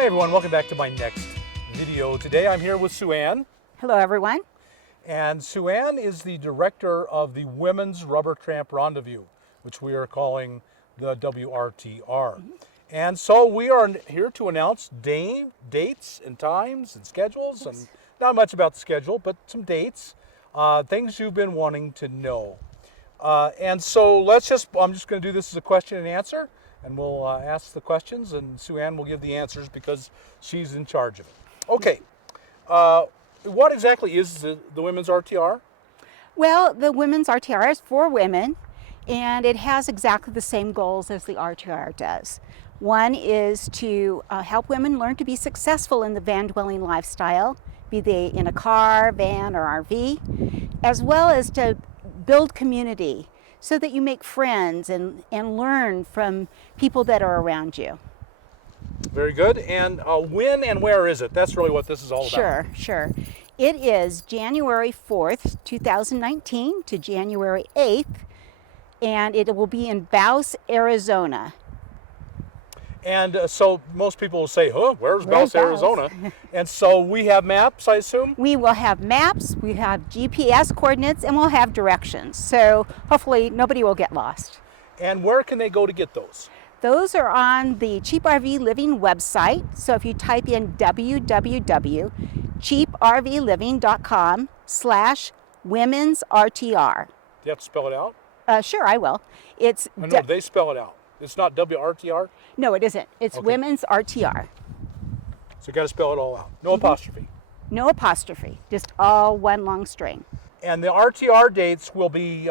Hi everyone, welcome back to my next video. Today I'm here with Sue Ann. Hello everyone. And Sue Ann is the director of the Women's Rubber Tramp Rendezvous, which we are calling the WRTR. And so we are here to announce dates and times and schedules, and not much about the schedule, but some dates, things you've been wanting to know. And so I'm just going to do this as a question and answer, and we'll ask the questions, and Sue Ann will give the answers because she's in charge of it. Okay, what exactly is the Women's RTR? Well, the Women's RTR is for women, and it has exactly the same goals as the RTR does. One is to help women learn to be successful in the van dwelling lifestyle, be they in a car, van, or RV, as well as to build community so that you make friends and learn from people that are around you. Very good. And when and where is it? That's really what this is all about. Sure. It is January 4th, 2019 to January 8th, and it will be in Bouse, Arizona. And so most people will say, where's Bouse, Arizona? And so we have maps, I assume? We will have maps, we have GPS coordinates, and we'll have directions. So hopefully nobody will get lost. And where can they go to get those? Those are on the Cheap RV Living website. So if you type in www.cheaprvliving.com/women's RTR. Do you have to spell it out? Sure, I will. No, they spell it out. It's not WRTR? No, it isn't. It's okay. Women's RTR. So you got to spell it all out. No apostrophe. No apostrophe, just all one long string. And the RTR dates will be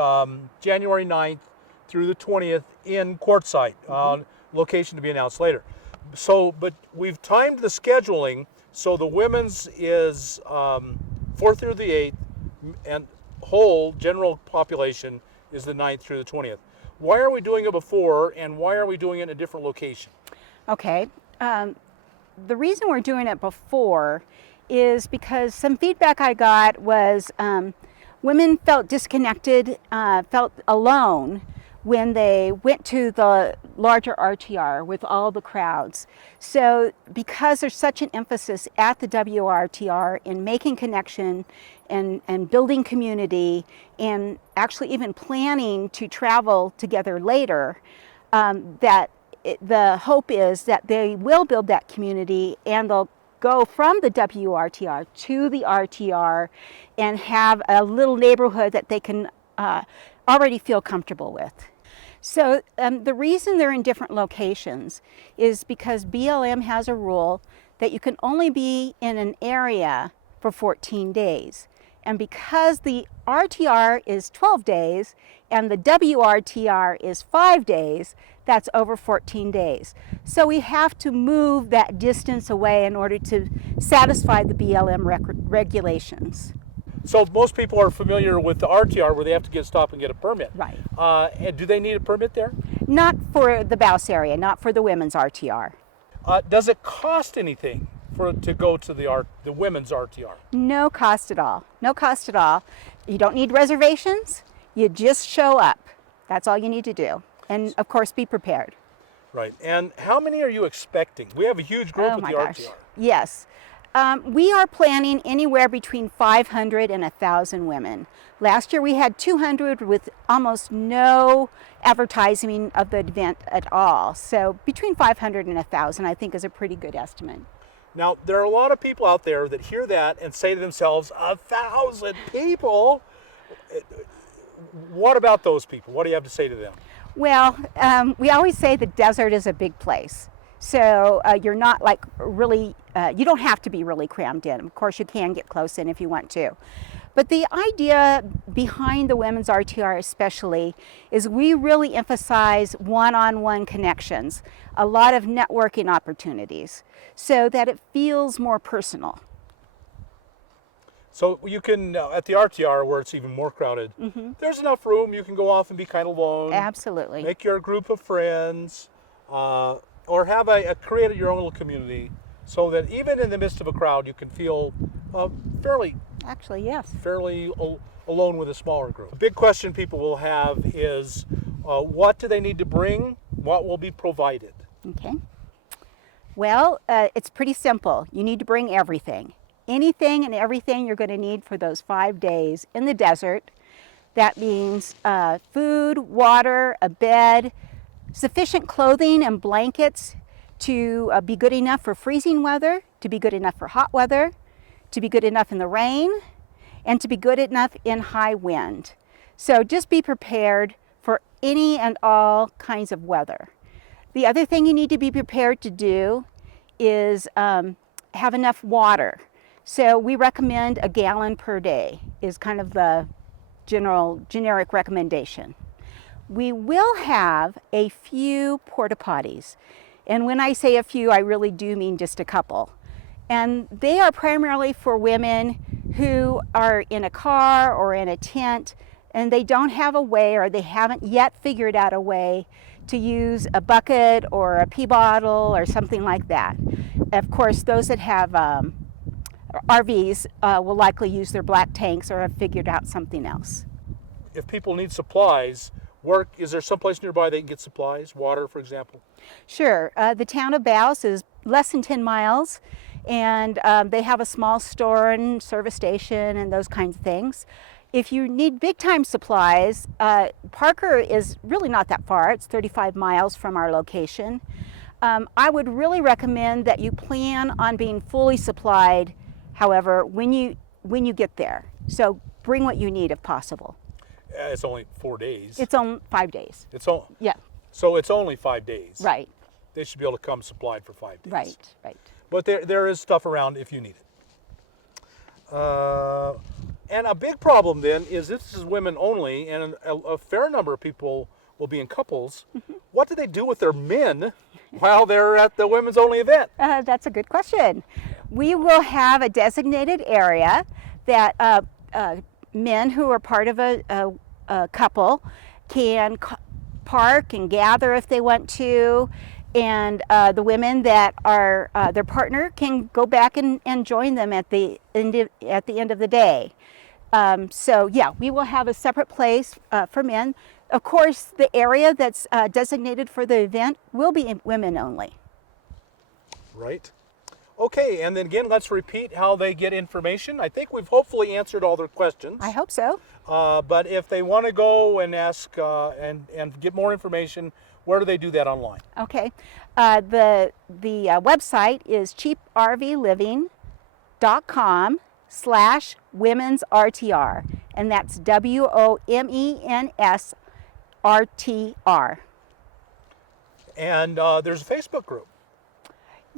January 9th through the 20th in Quartzsite, location to be announced later. So, but we've timed the scheduling, so the women's is 4th through the 8th, and whole general population is the 9th through the 20th. Why are we doing it before, and why are we doing it in a different location? Okay, the reason we're doing it before is because some feedback I got was women felt disconnected, felt alone when they went to the larger RTR with all the crowds. So because there's such an emphasis at the WRTR in making connection and building community and actually even planning to travel together later, the hope is that they will build that community and they'll go from the WRTR to the RTR and have a little neighborhood that they can already feel comfortable with. So the reason they're in different locations is because BLM has a rule that you can only be in an area for 14 days. And because the RTR is 12 days and the WRTR is 5 days, that's over 14 days. So we have to move that distance away in order to satisfy the BLM regulations. So most people are familiar with the RTR where they have to stop and get a permit. Right. And do they need a permit there? Not for the Bouse area, not for the Women's RTR. Does it cost anything to go to the Women's RTR? No cost at all. No cost at all. You don't need reservations. You just show up. That's all you need to do. And of course, be prepared. Right. And how many are you expecting? We have a huge group at the RTR. Yes. We are planning anywhere between 500 and 1,000 women. Last year we had 200 with almost no advertising of the event at all. So between 500 and 1,000 I think is a pretty good estimate. Now, there are a lot of people out there that hear that and say to themselves, 1,000 people? What about those people? What do you have to say to them? Well, we always say the desert is a big place. So you're not like really, you don't have to be really crammed in. Of course, you can get close in if you want to. But the idea behind the Women's RTR especially is we really emphasize one-on-one connections, a lot of networking opportunities, so that it feels more personal. So you can, at the RTR where it's even more crowded, there's enough room, you can go off and be kind of alone. Absolutely. Make your group of friends, or have create your own little community so that even in the midst of a crowd you can feel fairly alone with a smaller group. The big question people will have is what do they need to bring? What will be provided? Okay. Well, it's pretty simple. You need to bring everything. Anything and everything you're going to need for those 5 days in the desert. That means food, water, a bed, sufficient clothing and blankets to be good enough for freezing weather, to be good enough for hot weather, to be good enough in the rain, and to be good enough in high wind. So just be prepared for any and all kinds of weather. The other thing you need to be prepared to do is have enough water. So we recommend a gallon per day is kind of the generic recommendation. We will have a few porta potties. And when I say a few, I really do mean just a couple. And they are primarily for women who are in a car or in a tent and they don't have a way, or they haven't yet figured out a way to use a bucket or a pee bottle or something like that. Of course, those that have RVs will likely use their black tanks or have figured out something else. If people need supplies, is there someplace nearby they can get supplies, water, for example? Sure. The town of Bouse is less than 10 miles, and they have a small store and service station and those kinds of things. If you need big time supplies, Parker is really not that far. It's 35 miles from our location. I would really recommend that you plan on being fully supplied, however, when you get there. So bring what you need if possible. It's only 4 days. It's on 5 days. Yeah. So it's only 5 days. Right. They should be able to come supplied for 5 days. Right. But there is stuff around if you need it. And a big problem then is this is women only, and a fair number of people will be in couples. Mm-hmm. What do they do with their men while they're at the women's only event? That's a good question. We will have a designated area that men who are part of a couple can park and gather if they want to, and the women that are their partner can go back and join them at the end of the day. So yeah, we will have a separate place for men. Of course, the area that's designated for the event will be women only. Right. Okay, and then again, let's repeat how they get information. I think we've hopefully answered all their questions. I hope so. But if they want to go and ask and get more information, where do they do that online? Okay. The website is cheaprvliving.com/womensRTR, and that's WOMENSRTR. And there's a Facebook group.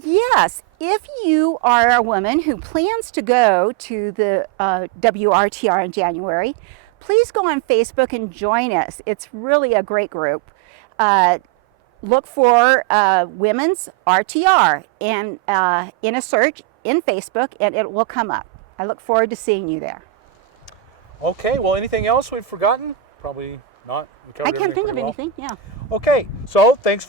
Yes, if you are a woman who plans to go to the WRTR in January, please go on Facebook and join us. It's really a great group. Look for Women's RTR and in a search in Facebook, and it will come up. I look forward to seeing you there. Okay, well, anything else we've forgotten? Probably not. I can't think of anything, yeah. Okay, so thanks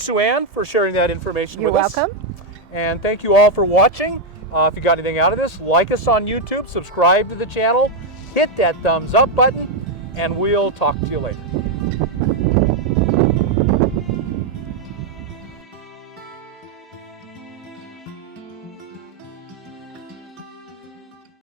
Sue Ann for sharing that information with us. You're welcome. And thank you all for watching. If you got anything out of this, like us on YouTube, subscribe to the channel, hit that thumbs up button, and we'll talk to you later.